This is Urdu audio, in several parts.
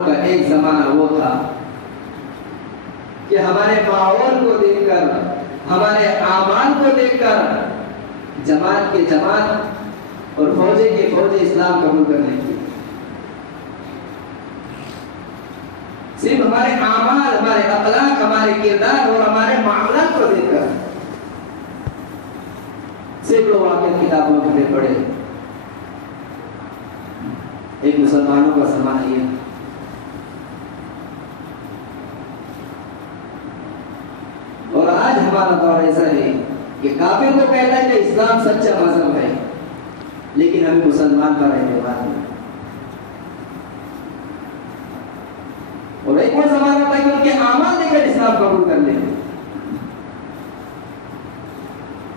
کا ایک زمانہ وہ تھا کہ ہمارے ماحول کو دیکھ کر، ہمارے اعمال کو دیکھ کر جماعت کے جماعت اور فوجے کے فوجی اسلام قبول کرنے کی، صرف ہمارے اعمال، ہمارے اخلاق، ہمارے کردار اور ہمارے معاملات کو دیکھ کر صرف لوگ واقعات کتابوں میں پڑھے۔ ایک مسلمانوں کا زمانہ یہ، اور آج ہمارا دور ایسا ہے کہ کافر کو کہتا ہے کہ اسلام سچا مذہب ہے، لیکن ہمیں مسلمان پر اعتبار نہیں۔ اور ایک وہ زمانہ تھا کہ ان کے اعمال دے کر اسلام قبول کر لیتے۔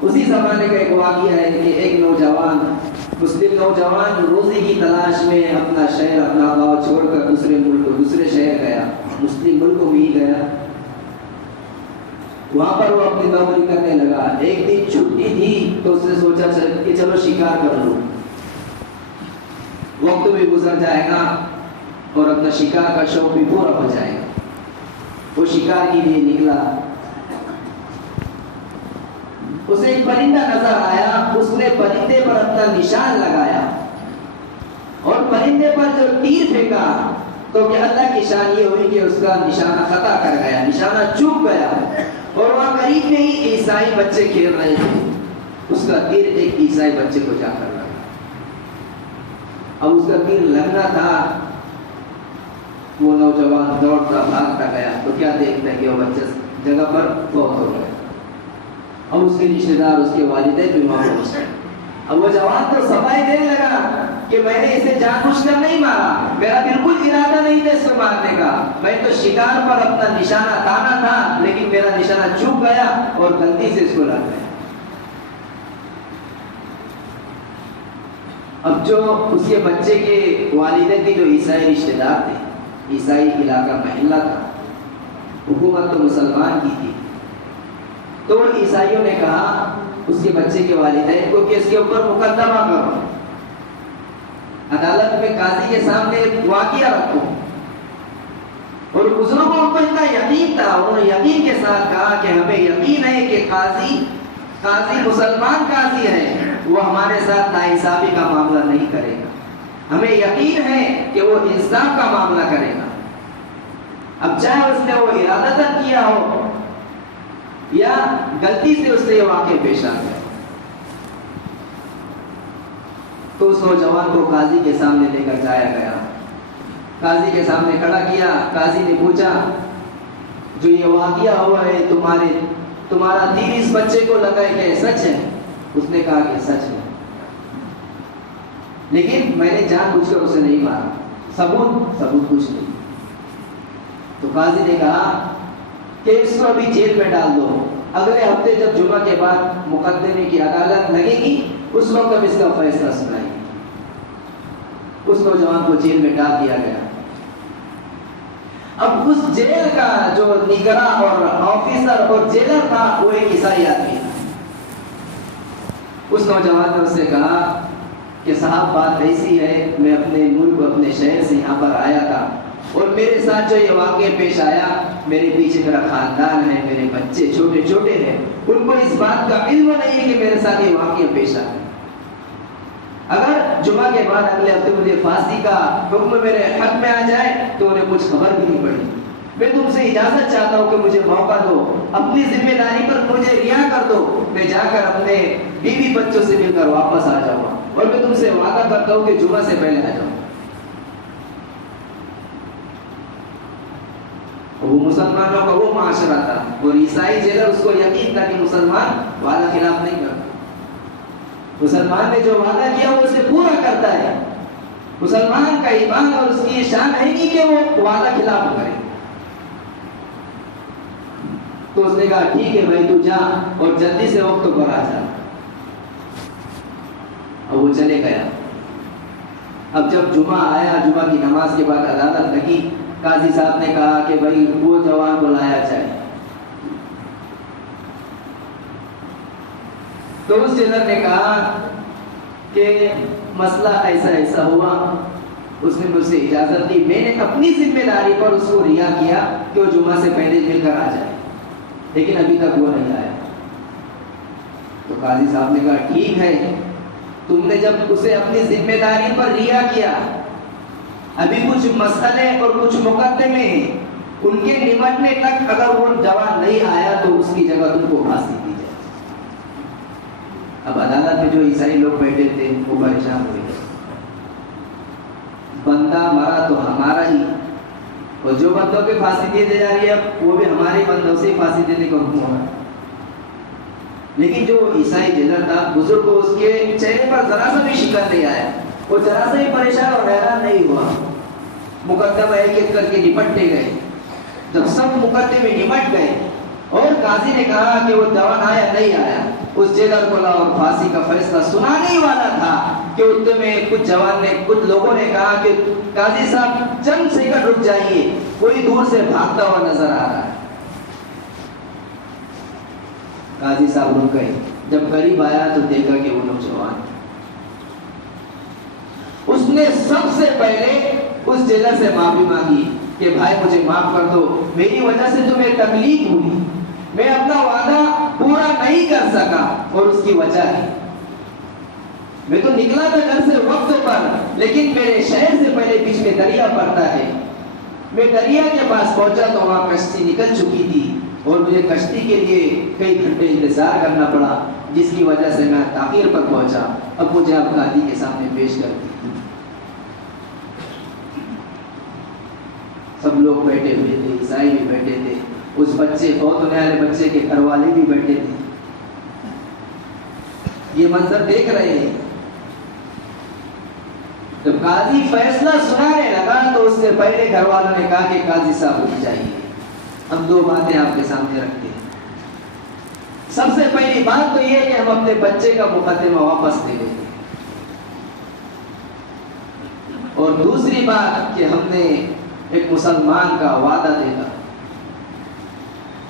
اسی زمانے کا ایک واقعہ ہے کہ ایک نوجوان، مسلم نوجوان روزی کی تلاش میں اپنا شہر، اپنا گاؤں چھوڑ کر دوسرے ملک، دوسرے شہر گیا، مسلم ملکوں میں ہی گیا۔ وہاں پر وہ اپنی نوکری کرنے لگا۔ ایک دن چھٹی تھی تو اس نے سوچا کہ چلو شکار کر لوں، وقت بھی گزر جائے گا اور اپنا شکار کا شوق بھی پورا ہو جائے گا۔ وہ شکار کے لیے نکلا۔ اسے ایک پرندہ نظر آیا، اس نے پرندے پر اپنا نشان لگایا اور پرندے پر جو تیر پھینکا تو کہ اللہ کی شان یہ ہوئی کہ اس کا نشانہ خطا کر گیا، نشانہ چوک گیا، اور وہاں قریب میں ہی عیسائی بچے کھیل رہے تھے۔ اس کا تیر ایک عیسائی بچے کو جا کر لگا۔ اب اس کا تیر لگنا تھا، وہ نوجوان دوڑتا بھاگتا گیا تو کیا دیکھتا ہے کہ وہ بچہ جگہ پر فوت ہو گیا۔ اب اس کے رشتے دار، اس کے والدین بھی وہاں پہنچ گئے۔ اب وہ جوان تو صفائی دینے لگا کہ میں نے اسے جان بوجھ کر نہیں مارا، میرا بالکل ارادہ نہیں تھا اس کو مارنے کا، میں تو شکار پر اپنا نشانہ تانا تھا، لیکن میرا نشانہ چوک گیا اور غلطی سے اس کو لگ گیا۔ اب جو اس کے بچے کے والدین کے جو عیسائی رشتے دار تھے، عیسائی علاقہ محلہ تھا، حکومت تو مسلمان کی تھی، تو عیسائیوں نے کہا اس کے بچے کے والدین کو کہ اس کے اوپر مقدمہ کرو، عدالت میں قاضی کے سامنے واقعہ رکھو۔ اور بزرگوں کو اتنا یقین تھا، انہوں نے یقین کے ساتھ کہا کہ ہمیں یقین ہے کہ قاضی مسلمان قاضی ہے، وہ ہمارے ساتھ ناانصافی کا معاملہ نہیں کرے گا، ہمیں یقین ہے کہ وہ انصاف کا معاملہ کرے گا۔ اب چاہے اس نے وہ ارادتاً کیا ہو یا غلطی سے اس سے یہ واقع پیش آ گیا۔ تو اس نوجوان کو قاضی کے سامنے لے کر جایا گیا، قاضی کے سامنے کھڑا کیا۔ قاضی نے پوچھا جو یہ واقعہ ہوا ہے تمہارا تیر اس بچے کو لگا ہے، کہ سچ ہے؟ اس نے کہا کہ سچ ہے، لیکن میں نے جان بوجھ کر اسے نہیں مارا، ثبوت کچھ نہیں۔ تو قاضی نے کہا کہ اس کو ابھی جیل میں ڈال دو، اگلے ہفتے جب جمعہ کے بعد مقدمے کی عدالت لگے گی اس وقت اب اس کا فیصلہ سنائیں گے۔ اس نوجوان کو جیل میں ڈال دیا گیا۔ اب اس جیل کا جو نگراں اور آفیسر اور جیلر تھا وہ ایک عیسائی آدمی تھا۔ اس نوجوان نے اس سے کہا کہ صاحب بات ایسی ہے، میں اپنے ملک، اپنے شہر سے یہاں پر آیا تھا، اور میرے ساتھ جو یہ واقعہ پیش آیا، میرے پیچھے میرا خاندان ہے، میرے بچے چھوٹے چھوٹے ہیں، ان کو اس بات کا علم نہیں ہے کہ میرے ساتھ یہ واقعہ پیش آیا۔ اگر جمعہ کے بعد اگلے ہفتے مجھے پھانسی کا حکم میرے حق میں آ جائے تو انہیں کچھ خبر بھی نہیں پڑی۔ میں تم سے اجازت چاہتا ہوں کہ مجھے موقع دو، اپنی ذمہ داری پر مجھے رہا کر دو، میں جا کر اپنے بیوی بچوں سے مل کر واپس آ جاؤں گا، اور میں تم سے وعدہ کرتا ہوں کہ جمعہ سے پہلے آ جاؤں۔ وہ مسلمانوں کا وہ معاشرہ تھا، اور عیسائی جیلر اس کو یقین تھا کہ مسلمان وعدہ خلاف نہیں کرتا، مسلمان نے جو وعدہ کیا وہ اسے پورا کرتا ہے۔ مسلمان کا ایمان اور اس کی یہ شان ہے نہیں کہ وہ وعدہ خلاف کرے۔ تو اس نے کہا ٹھیک ہے بھائی، تو جا اور جلدی سے وقت پر آ جا۔ اور وہ چلے گیا۔ اب جب جمعہ آیا، جمعہ کی نماز کے بعد عدالت لگی، قاضی صاحب نے کہا کہ بھائی وہ جوان کو لایا جائے۔ تو اس جیلر نے کہا کہ مسئلہ ایسا ہوا اس نے مجھ سے اجازت دی، میں نے اپنی ذمہ داری پر اس کو ریا کیا کہ وہ جمعہ سے پہلے مل کر آ جائے، لیکن ابھی تک وہ نہیں آیا۔ تو قاضی صاحب نے کہا ٹھیک ہے، تم نے جب اسے اپنی ذمہ داری پر ریا کیا، ابھی کچھ مسئلے اور کچھ مقدمے ہیں، ان کے نمٹنے تک اگر وہ جوان نہیں آیا تو اس کی جگہ تم کو پھانسی دی جائے۔ اب عدالت میں جو عیسائی لوگ بیٹھے تھے وہ پریشان ہوئے، بندہ مرا تو ہمارا ہی، اور جو بندوں کے پھانسی دی جا رہی ہے وہ بھی ہمارے بندوں سے پھانسی دینے کا حکم ہو رہا ہے۔ لیکن جو عیسائی جیلر تھا بزرگ کو اس کے چہرے پر ذرا سا بھی شکر نہیں آیا، وہ ذرا سا بھی پریشان اور حیران نہیں ہوا۔ مقدمہ ایک ایک کر کے نپٹتے گئے، جب سب مقدمے نمٹ گئے اور قاضی نے کہا کہ وہ جوان آیا نہیں آیا، اس جیلر کو لاؤ اور پھانسی کا فیصلہ سنانے ہی والا تھا کہ اتنے میں کچھ لوگوں نے کہا کہ قاضی صاحب چند سیکنڈ رک جائیے، کوئی دور سے بھاگتا ہوا نظر آ رہا ہے۔ قاضی صاحب رک گئے، جب قریب آیا تو دیکھا کہ وہ نوجوان، اس نے سب سے پہلے اس جیلر سے معافی مانگی کہ بھائی مجھے معاف کر دو، میری وجہ سے تمہیں تکلیف ہوئی، میں اپنا وعدہ پورا نہیں کر سکا اور اس کی وجہ ہے، میں تو نکلا تھا گھر سے وقت پر، لیکن میرے شہر سے پہلے بیچ میں دریا پڑتا ہے، میں دریا کے پاس پہنچا تو وہاں کشتی نکل چکی تھی اور مجھے کشتی کے لیے کئی گھنٹے انتظار کرنا پڑا، جس کی وجہ سے میں تاخیر پر پہنچا، اب مجھے آپ قاضی کے سامنے پیش کر دی۔ سب لوگ بیٹھے ہوئے تھے، عیسائی بھی بیٹھے تھے، اس بچے فوت ہونے والے بچے کے گھر والے بھی بیٹھے تھے، یہ منظر دیکھ رہے ہیں۔ جب قاضی فیصلہ سنانے لگا تو اس سے پہلے گھر والوں نے کہا کہ قاضی صاحب اٹھ جائیے، ہم دو باتیں آپ کے سامنے رکھتے ہیں۔ سب سے پہلی بات تو یہ ہے کہ ہم اپنے بچے کا مقدمہ واپس لے لیں، اور دوسری بات کہ ہم نے ایک مسلمان کا وعدہ دیتا،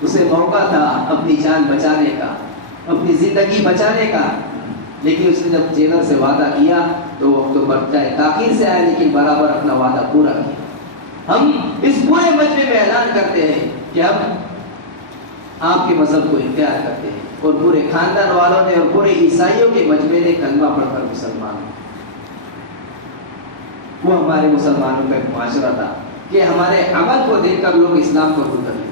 اسے موقع تھا اپنی جان بچانے کا، اپنی زندگی بچانے کا، لیکن اس نے جب جیلر سے وعدہ کیا تو وہ تو چاہے تاخیر سے آئے لیکن برابر اپنا وعدہ پورا کیا۔ ہم اس پورے مجمع میں اعلان کرتے ہیں کہ ہم آپ کے مذہب کو اختیار کرتے ہیں، اور پورے خاندان والوں نے اور پورے عیسائیوں کے مجمع نے کلمہ پڑھ کر مسلمان ہوئے۔ وہ ہمارے مسلمانوں کا ایک معاشرہ تھا کہ ہمارے عمل کو دیکھ کر لوگ اسلام قبول کر لیتے۔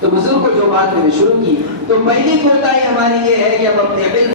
تو بزرگ کو جو بات میں نے شروع کی، تو پہلی کوتاہی ہماری یہ ہے کہ ہم اپنے علم